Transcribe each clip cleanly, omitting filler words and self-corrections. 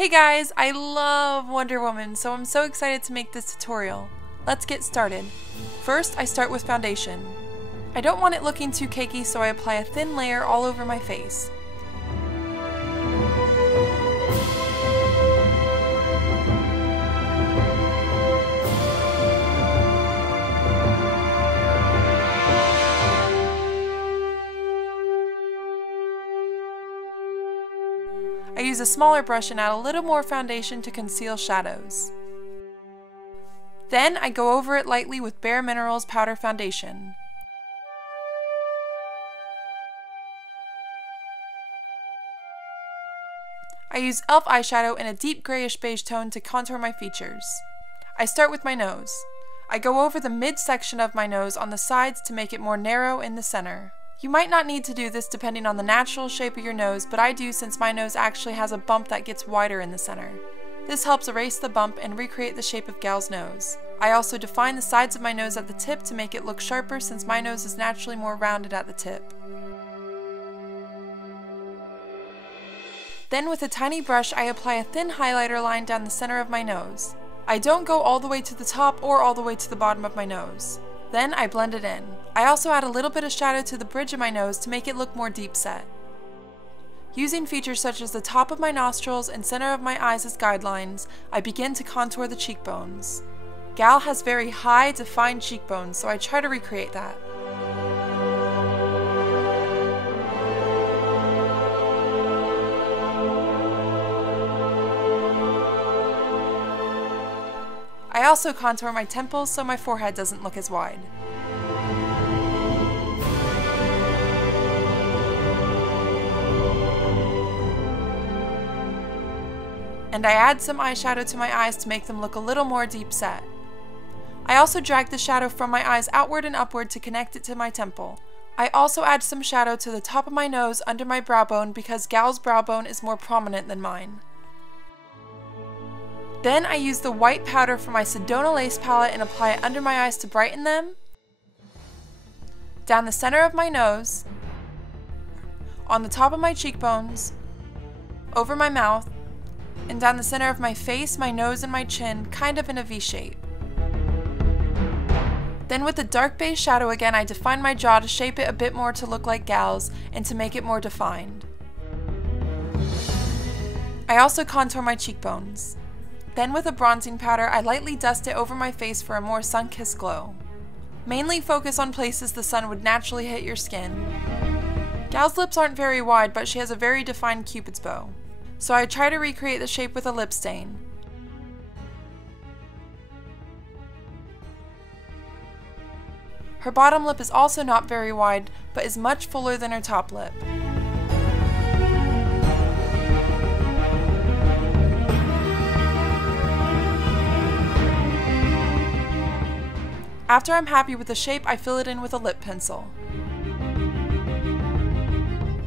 Hey guys, I love Wonder Woman, so I'm so excited to make this tutorial. Let's get started. First, I start with foundation. I don't want it looking too cakey, so I apply a thin layer all over my face. I use a smaller brush and add a little more foundation to conceal shadows. Then I go over it lightly with Bare Minerals Powder Foundation. I use e.l.f. eyeshadow in a deep grayish beige tone to contour my features. I start with my nose. I go over the mid-section of my nose on the sides to make it more narrow in the center. You might not need to do this depending on the natural shape of your nose, but I do since my nose actually has a bump that gets wider in the center. This helps erase the bump and recreate the shape of Gal's nose. I also define the sides of my nose at the tip to make it look sharper since my nose is naturally more rounded at the tip. Then with a tiny brush I apply a thin highlighter line down the center of my nose. I don't go all the way to the top or all the way to the bottom of my nose. Then I blend it in. I also add a little bit of shadow to the bridge of my nose to make it look more deep set. Using features such as the top of my nostrils and center of my eyes as guidelines, I begin to contour the cheekbones. Gal has very high, defined cheekbones, so I try to recreate that. I also contour my temples so my forehead doesn't look as wide. And I add some eyeshadow to my eyes to make them look a little more deep set. I also drag the shadow from my eyes outward and upward to connect it to my temple. I also add some shadow to the top of my nose under my brow bone because Gal's brow bone is more prominent than mine. Then I use the white powder from my Sedona Lace palette and apply it under my eyes to brighten them, down the center of my nose, on the top of my cheekbones, over my mouth, and down the center of my face, my nose, and my chin, kind of in a V shape. Then with the dark beige shadow again, I define my jaw to shape it a bit more to look like Gal's and to make it more defined. I also contour my cheekbones. Then with a bronzing powder, I lightly dust it over my face for a more sun-kissed glow. Mainly focus on places the sun would naturally hit your skin. Gal's lips aren't very wide, but she has a very defined cupid's bow. So I try to recreate the shape with a lip stain. Her bottom lip is also not very wide, but is much fuller than her top lip. After I'm happy with the shape, I fill it in with a lip pencil.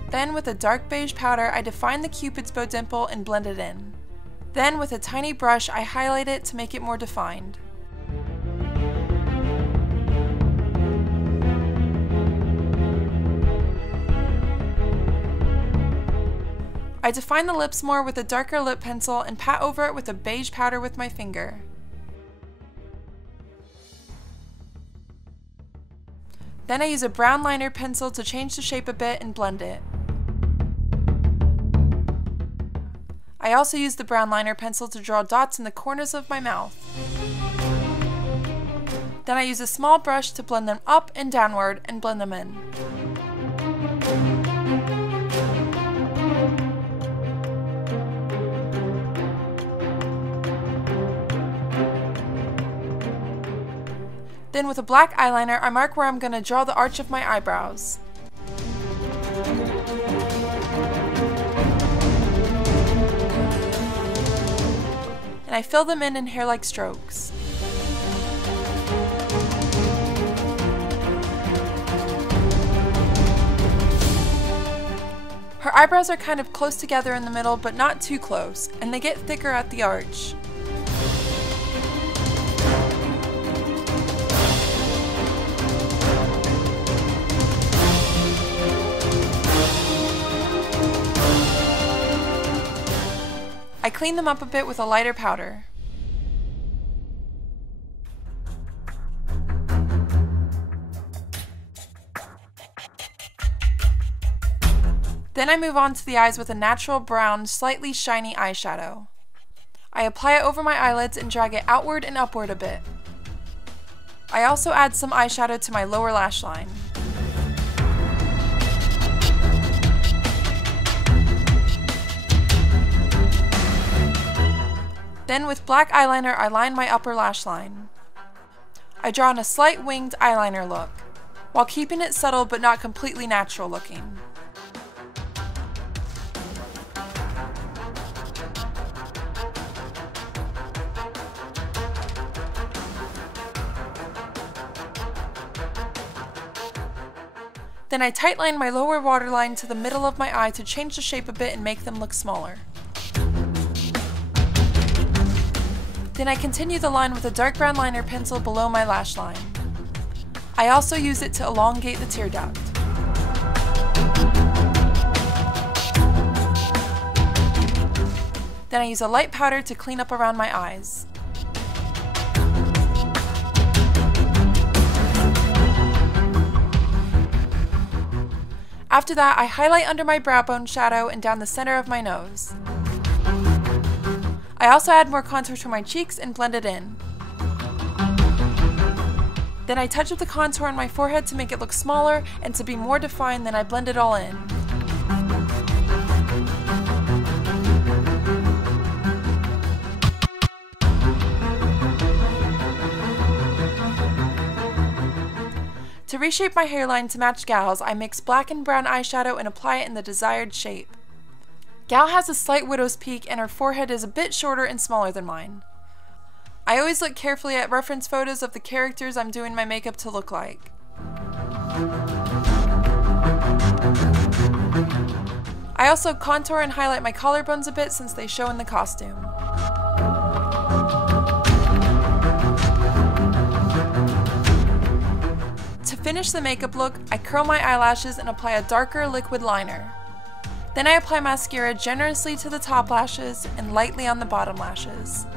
Then with a dark beige powder, I define the cupid's bow dimple and blend it in. Then with a tiny brush, I highlight it to make it more defined. I define the lips more with a darker lip pencil and pat over it with a beige powder with my finger. Then I use a brown liner pencil to change the shape a bit and blend it. I also use the brown liner pencil to draw dots in the corners of my mouth. Then I use a small brush to blend them up and downward and blend them in. Then with a black eyeliner, I mark where I'm going to draw the arch of my eyebrows. And I fill them in hair-like strokes. Her eyebrows are kind of close together in the middle, but not too close, and they get thicker at the arch. I clean them up a bit with a lighter powder. Then I move on to the eyes with a natural brown, slightly shiny eyeshadow. I apply it over my eyelids and drag it outward and upward a bit. I also add some eyeshadow to my lower lash line. Then with black eyeliner, I line my upper lash line. I draw in a slight winged eyeliner look, while keeping it subtle but not completely natural looking. Then I tightline my lower waterline to the middle of my eye to change the shape a bit and make them look smaller. Then I continue the line with a dark brown liner pencil below my lash line. I also use it to elongate the tear duct. Then I use a light powder to clean up around my eyes. After that, I highlight under my brow bone shadow and down the center of my nose. I also add more contour to my cheeks and blend it in. Then I touch up the contour on my forehead to make it look smaller and to be more defined, then I blend it all in. To reshape my hairline to match Gal's, I mix black and brown eyeshadow and apply it in the desired shape. Gal has a slight widow's peak and her forehead is a bit shorter and smaller than mine. I always look carefully at reference photos of the characters I'm doing my makeup to look like. I also contour and highlight my collarbones a bit since they show in the costume. To finish the makeup look, I curl my eyelashes and apply a darker liquid liner. Then I apply mascara generously to the top lashes and lightly on the bottom lashes.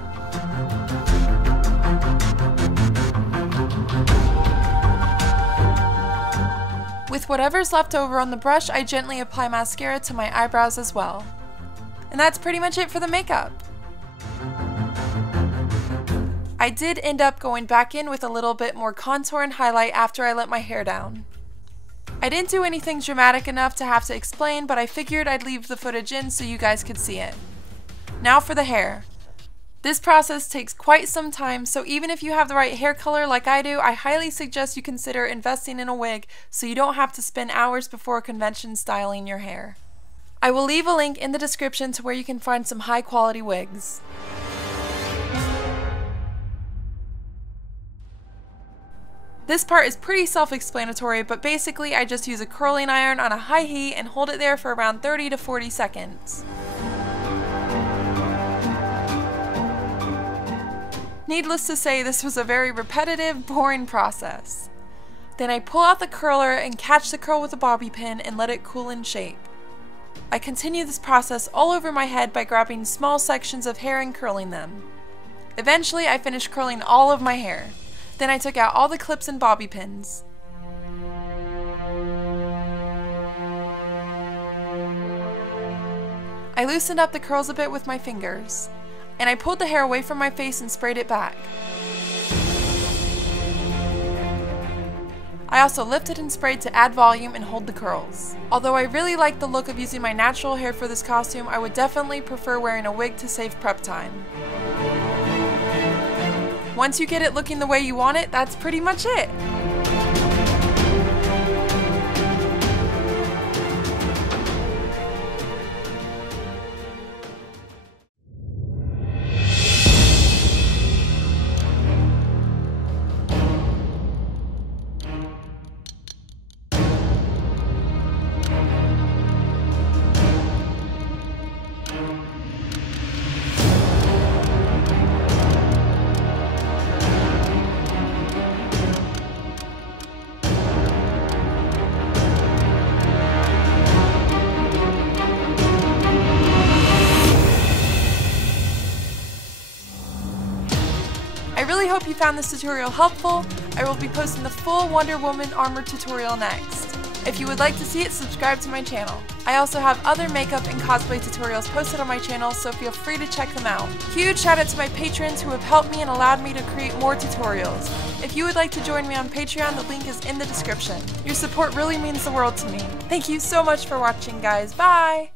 With whatever's left over on the brush, I gently apply mascara to my eyebrows as well. And that's pretty much it for the makeup. I did end up going back in with a little bit more contour and highlight after I let my hair down. I didn't do anything dramatic enough to have to explain, but I figured I'd leave the footage in so you guys could see it. Now for the hair. This process takes quite some time, so even if you have the right hair color like I do, I highly suggest you consider investing in a wig so you don't have to spend hours before a convention styling your hair. I will leave a link in the description to where you can find some high quality wigs. This part is pretty self-explanatory, but basically I just use a curling iron on a high heat and hold it there for around 30 to 40 seconds. Needless to say, this was a very repetitive, boring process. Then I pull out the curler and catch the curl with a bobby pin and let it cool in shape. I continue this process all over my head by grabbing small sections of hair and curling them. Eventually, I finished curling all of my hair. Then I took out all the clips and bobby pins. I loosened up the curls a bit with my fingers, and I pulled the hair away from my face and sprayed it back. I also lifted and sprayed to add volume and hold the curls. Although I really like the look of using my natural hair for this costume, I would definitely prefer wearing a wig to save prep time. Once you get it looking the way you want it, that's pretty much it. hope you found this tutorial helpful. I will be posting the full Wonder Woman armor tutorial next. If you would like to see it, subscribe to my channel. I also have other makeup and cosplay tutorials posted on my channel, so feel free to check them out. Huge shout out to my patrons who have helped me and allowed me to create more tutorials. If you would like to join me on Patreon, the link is in the description. Your support really means the world to me. Thank you so much for watching, guys. Bye!